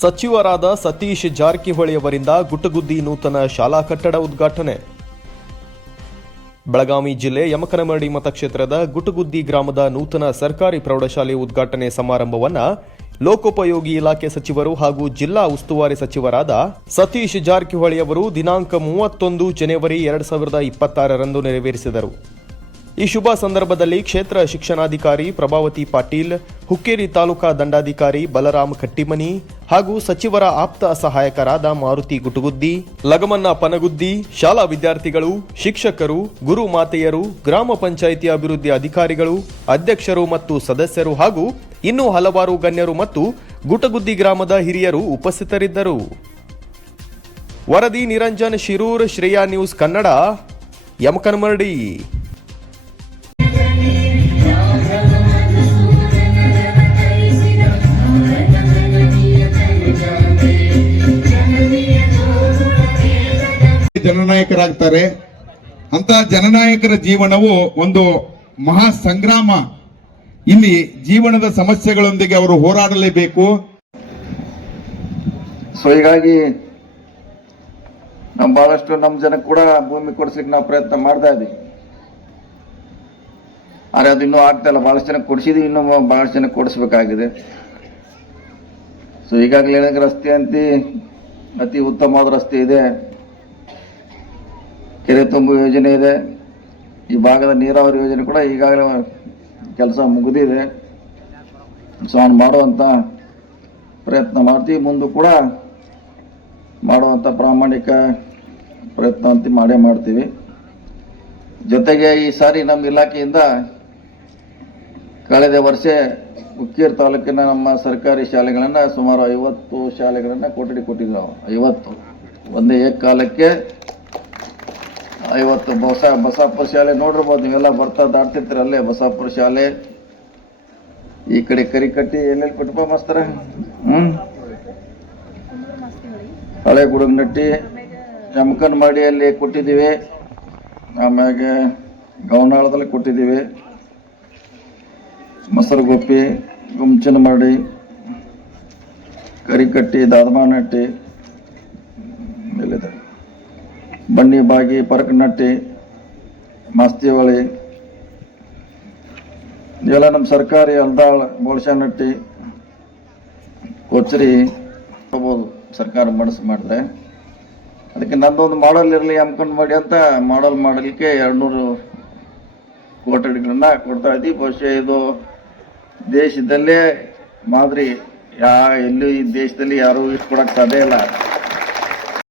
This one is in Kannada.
ಸಚಿವರಾದ ಸತೀಶ್ ಜಾರಕಿಹೊಳಿ ಅವರಿಂದ ಗುಟಗುದ್ದಿ ನೂತನ ಶಾಲಾ ಕಟ್ಟಡ ಉದ್ಘಾಟನೆ. ಬೆಳಗಾವಿ ಜಿಲ್ಲೆ ಯಮಕನಮರಡಿ ಮತಕ್ಷೇತ್ರದ ಗುಟಗುದ್ದಿ ಗ್ರಾಮದ ನೂತನ ಸರ್ಕಾರಿ ಪ್ರೌಢಶಾಲೆ ಉದ್ಘಾಟನೆ ಸಮಾರಂಭವನ್ನು ಲೋಕೋಪಯೋಗಿ ಇಲಾಖೆ ಸಚಿವರು ಹಾಗೂ ಜಿಲ್ಲಾ ಉಸ್ತುವಾರಿ ಸಚಿವರಾದ ಸತೀಶ್ ಜಾರಕಿಹೊಳಿ ಅವರು ದಿನಾಂಕ 31 ಜನವರಿ 2026ರಂದು ನೆರವೇರಿಸಿದರು. ಈ ಶುಭ ಸಂದರ್ಭದಲ್ಲಿ ಕ್ಷೇತ್ರ ಶಿಕ್ಷಣಾಧಿಕಾರಿ ಪ್ರಭಾವತಿ ಪಾಟೀಲ್, ಹುಕ್ಕೇರಿ ತಾಲೂಕಾ ದಂಡಾಧಿಕಾರಿ ಬಲರಾಮ್ ಕಟ್ಟಿಮನಿ ಹಾಗೂ ಸಚಿವರ ಆಪ್ತ ಸಹಾಯಕರಾದ ಮಾರುತಿ ಗುಟಗುದ್ದಿ, ಲಗಮನ್ನ ಪನಗುದ್ದಿ, ಶಾಲಾ ವಿದ್ಯಾರ್ಥಿಗಳು, ಶಿಕ್ಷಕರು, ಗುರು ಮಾತೆಯರು, ಗ್ರಾಮ ಪಂಚಾಯಿತಿ ಅಭಿವೃದ್ಧಿ ಅಧಿಕಾರಿಗಳು, ಅಧ್ಯಕ್ಷರು ಮತ್ತು ಸದಸ್ಯರು ಹಾಗೂ ಇನ್ನೂ ಹಲವಾರು ಗಣ್ಯರು ಮತ್ತು ಗುಟಗುದ್ದಿ ಗ್ರಾಮದ ಹಿರಿಯರು ಉಪಸ್ಥಿತರಿದ್ದರು. ವರದಿ ನಿರಂಜನ್ ಶಿರೂರ್, ಶ್ರೇಯಾ ನ್ಯೂಸ್ ಕನ್ನಡ, ಯಮಕನಮರಡಿ. ಜನನಾಯಕರಾಗ್ತಾರೆ. ಅಂತ ಜನನಾಯಕರ ಜೀವನವು ಒಂದು ಮಹಾ ಸಂಗ್ರಾಮ. ಇಲ್ಲಿ ಜೀವನದ ಸಮಸ್ಯೆಗಳೊಂದಿಗೆ ಅವರು ಹೋರಾಡಲೇಬೇಕು. ಸೊ ಹೀಗಾಗಿ ನಾವು ಬಹಳಷ್ಟು ನಮ್ಮ ಜನಕ್ಕೆ ಕೂಡ ಭೂಮಿ ಕೊಡಿಸ್ಲಿಕ್ಕೆ ನಾವು ಪ್ರಯತ್ನ ಮಾಡ್ತಾ ಇದ್ದೀವಿ. ಆದರೆ ಅದು ಇನ್ನೂ ಆಗ್ತಾ ಇಲ್ಲ. ಬಹಳಷ್ಟು ಜನಕ್ಕೆ ಕೊಡಿಸಿದ್ವಿ, ಇನ್ನೂ ಬಹಳಷ್ಟು ಜನಕ್ಕೆ ಕೊಡಿಸ್ಬೇಕಾಗಿದೆ. ಸೊ ಈಗಾಗಲೇ ರಸ್ತೆ ಅತಿ ಉತ್ತಮವಾದ ರಸ್ತೆ ಇದೆ, ಕೆರೆ ತುಂಬು ಯೋಜನೆ ಇದೆ, ಈ ಭಾಗದ ನೀರಾವರಿ ಯೋಜನೆ ಕೂಡ ಈಗಾಗಲೇ ಕೆಲಸ ಮುಗಿದಿದೆ. ಸೊ ಅವ್ನು ಮಾಡುವಂಥ ಪ್ರಯತ್ನ ಮಾಡ್ತೀವಿ, ಮುಂದೆ ಕೂಡ ಮಾಡುವಂಥ ಪ್ರಾಮಾಣಿಕ ಪ್ರಯತ್ನ ಅಂತ ಮಾಡೇ ಮಾಡ್ತೀವಿ. ಜೊತೆಗೆ ಈ ಸಾರಿ ನಮ್ಮ ಇಲಾಖೆಯಿಂದ ಕಳೆದ ವರ್ಷ ಹುಕ್ಕೇರಿ ತಾಲೂಕಿನ ನಮ್ಮ ಸರ್ಕಾರಿ ಶಾಲೆಗಳನ್ನು ಸುಮಾರು 50 ಶಾಲೆಗಳನ್ನು ಕೊಠಡಿ ಕೊಟ್ಟಿದ್ವಿ ನಾವು. 50 ಒಂದೇ ಏಕಕಾಲಕ್ಕೆ 50 ಬಸಾಪುರ ಶಾಲೆ ನೋಡಿರ್ಬೋದು, ನೀವೆಲ್ಲ ಬರ್ತಾ ದಾಟ್ತಿರ್ತೀರ. ಅಲ್ಲೇ ಬಸಾಪುರ ಶಾಲೆ, ಈ ಕಡೆ ಕರಿಕಟ್ಟಿ ಎಲ್ಲೆಲ್ಲಿ ಕೊಟ್ಟಪ್ಪ ಮಾಸ್ತರ, ಹಳೆ ಗುಡುಗನಟ್ಟಿ, ಯಮಕನಮರಡಿಯಲ್ಲಿ ಕೊಟ್ಟಿದ್ದೀವಿ, ಆಮ್ಯಾಗೆ ಗವನಾಳದಲ್ಲಿ ಕೊಟ್ಟಿದ್ದೀವಿ, ಮಸರಗುಪ್ಪಿ, ಗುಂಚನಮರಡಿ, ಕರಿಕಟ್ಟಿ, ದಾದಮಾನಟ್ಟಿ, ಎಲ್ಲಿದೆ ಬನ್ನಿಬಾಗಿ, ಪರಕನಟ್ಟಿ, ಮಾಸ್ತಿಹೊಳಿ, ಇವೆಲ್ಲ ನಮ್ಮ ಸರ್ಕಾರಿ ಅಲ್ದಾಳ್, ಬೋಳ್ಶನಟ್ಟಿ, ಕೊಚ್ಚರಿ ಹೋಗ್ಬೋದು ಸರ್ಕಾರ ಮಾಡಿದ್ರೆ. ಅದಕ್ಕೆ ನಂದೊಂದು ಮಾಡಲ್ ಇರಲಿ ಯಮಕನಮರಡಿ ಅಂತ ಮಾಡಲ್ ಮಾಡಲಿಕ್ಕೆ 200 ಕೊಠಡಿಗಳನ್ನ ಕೊಡ್ತಾ ಇದ್ದೀವಿ. ಬಹುಶಃ ಇದು ದೇಶದಲ್ಲೇ ಮಾದರಿ. ಎಲ್ಲೂ ಈ ದೇಶದಲ್ಲಿ ಯಾರೂ ಇಷ್ಟು ಕೊಡಕ್ಕೆ ಸಾಧ್ಯ ಇಲ್ಲ.